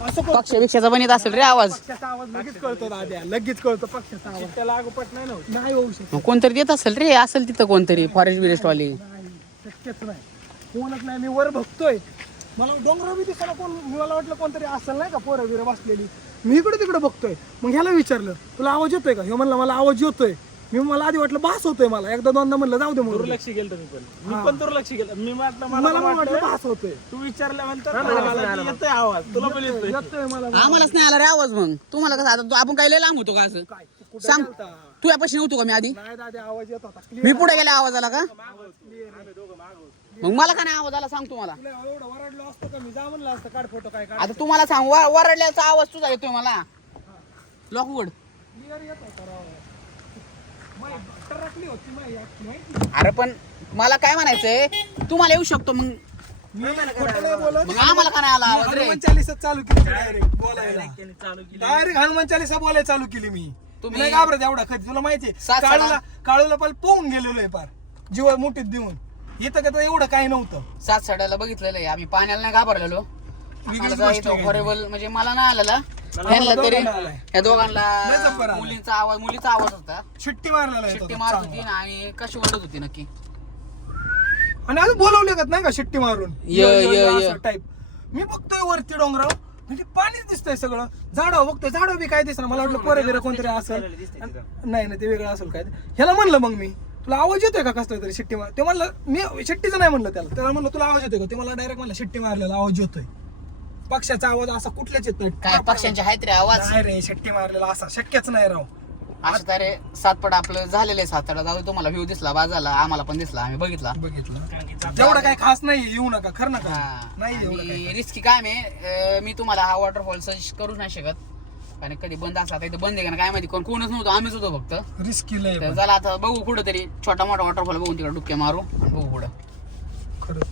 असं पक्षापेक्षाचा पण येत असेल रे आवाज. पक्षाचा आवाज लगेच कळतो दाद्या, लगेच कळतो पक्षाचा आवाज. त्याला लागोपाठ नाही होऊ शकत. मग कोणतरी देत असेल रे, असेल तिथं कोणतरी फॉरेस्ट बिरेस्ट वाले. नाही शक्यच नाही, कोणच नाही. मी वर बघतोय, मला डोंगरावर बी दिसायला कोण, मला वाटलं कोणतरी असेल नाही का पोरं बिरं बसलेली. मी इकडे तिकडे बघतोय. मग ह्याला विचारलं तुला आवाज येतोय का? ह्यो म्हणला मला आवाज येतोय. मला आधी वाटलं भास होतोय, मला एकदा दोनदा म्हणलं जाऊ दे म्हणून. दुर्लक्ष केलं मी पण दुर्लक्ष केलं. मी म्हटलं मला वाटलं भास होतोय. तू विचारल्यानंतर मला येतोय आवाज, तुला पण येतोय. येतोय मला. आम्हालाच नाही आला रे आवाज. मग तुम्हाला कसं आता आपण काय लय लांब होतो का असं? काय कुठे सांग, गेलता? तू यापाशी नव्हतो का मी आधी? नाही दादा आवाज येत होता मी क्लिअर. पुढे गेल्या आवाज आला का? दोघं मग मला का नाही आवाज आला सांग तुम्हाला. तुला एवढं वरडलो असतं का मी जा म्हणलं असतं काढ फोटो काय काढ. आता तुम्हाला सांग, वरडल्याचा आवाज तुझा येतोय मला. लॉकवूड क्लिअर येत होता राव. माई टरकली होती माहिती. अरे पण मला काय म्हणायचंय, तुम्हाला येऊ शकतो मग. मी खोटं नाही बोलत. मग आम्हाला का नाही आला आवाज रे? हनुमान चालीसा चालू केली डायरेक्ट बोलायला. चालू केली. डायरेक्ट हनुमान चालीसा बोलायला चालू केली मी. तुम्ही- तुम्ही घाबरत एवढा कधी? तुला माहितीये सात काळूला पण पोहून गेलेलो आहे पार जीवा मुठीत देऊन. इथं का एवढं काही नव्हतं. सात सड्याला बघितलेलं आहे आम्ही, पाण्याला नाही घाबरलेलो. वेगळीच गोष्ट आहे. हॉरेबल म्हणजे मला नाही आलेला, मला ह्यांना तरी दोघांना आलाय. या लय जबर दोघांना आलाय. मुलीचा आवाज होता. शिट्टी मारलेला येत शिट्टी होता मारत होती चांगला. ना, आणि कशी ओरडत होती नक्की. आणि अजून बोलवले का नाही का शिट्टी मारून टाईप. मी बघतोय वरती डोंगराव, म्हणजे पाणीच दिसतंय सगळं. झाडावर बघतोय, झाडावर बी काय दिसणार. मला वाटलं पोरं बिरं कोणतरी असेल. नाही ते वेगळं असेल काय. ह्याला म्हणलं मग मी तुला आवाज येतोय का कसला तरी शिट्टी मार. ते म्हणलं मी शिट्टीचं नाही म्हणलं त्याला म्हणलं तुला आवाज येतोय का? ते मला डायरेक्ट म्हणलं शिट्टी मारलेला आवाज येतोय. पक्षाचा आवाज असा कुठल्याच येत काय नाही. पक्ष्यांचे आहेत रे आवाज. नाही रे, शिट्टी मारलेला असा शक्यच नाही राव. असं तर रे सातपड आपलं झालेलं आहे. सातपडा जाऊ दे, तुम्हाला व्ह्यू दिसला, बाजाला आम्हाला पण दिसला, आम्ही बघितला. बघितलं एवढं काय खास नाही. येऊ नका खरं नका. नाही एवढं काय आणि रिस्की काय मी तुम्हाला हा वॉटरफॉल सजेस्ट करू नाही शकत, कारण कधी बंद असला तर इथे बंद आहे का काय माहिती. कोणच नव्हतं, आम्हीच होतो फक्त. रिस्की लय. तर चला आता बघू कुठं तरी छोटा मोठा वॉटरफॉल बघून तिकडे डुक्के मारू आणि बघू पुढं.